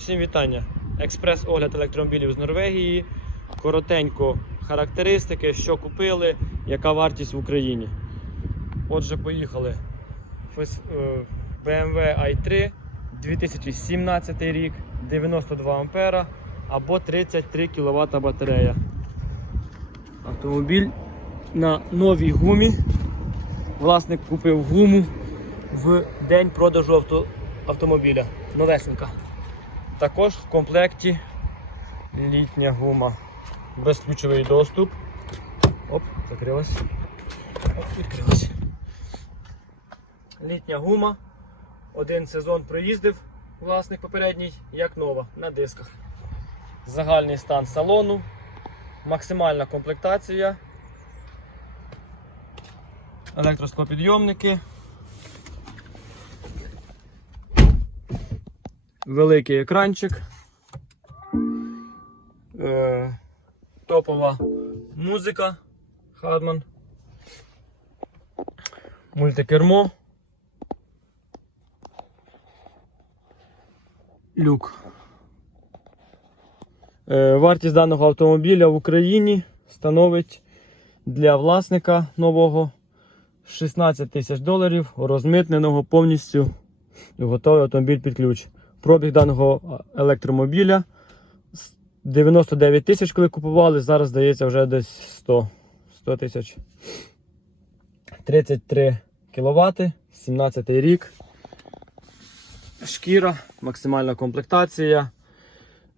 Всім вітання. Експрес-огляд електромобілів з Норвегії. Коротенько характеристики, що купили, яка вартість в Україні. Отже, поїхали. Е, BMW i3 2017 рік, 92 ампера або 33 кВт батарея. Автомобіль на новій гумі. Власник купив гуму в день продажу авто, автомобіля. Новесенька. Також в комплекті літня гума. Безключовий доступ. Оп, закрилась. Оп, відкрилась. Літня гума. Один сезон проїздив власник попередній, як нова, на дисках. Загальний стан салону. Максимальна комплектація. Електросклопідйомники. Великий екранчик. Е, топова музика Хадман. Мультикермо. Люк. Е, вартість даного автомобіля в Україні становить для власника нового 16 тисяч доларів, розмитненого повністю готовий автомобіль під ключ. Пробіг даного електромобіля 99 тисяч, коли купували, зараз здається вже десь 100 100 тисяч. 33 кВт, 17 рік. Шкіра, максимальна комплектація,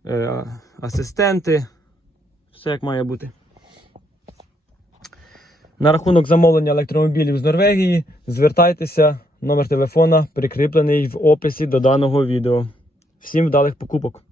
е, асистенти. Все як має бути. На рахунок замовлення електромобілів з Норвегії звертайтеся. Номер телефона прикріплений в описі до даного відео. Всім вдалих покупок!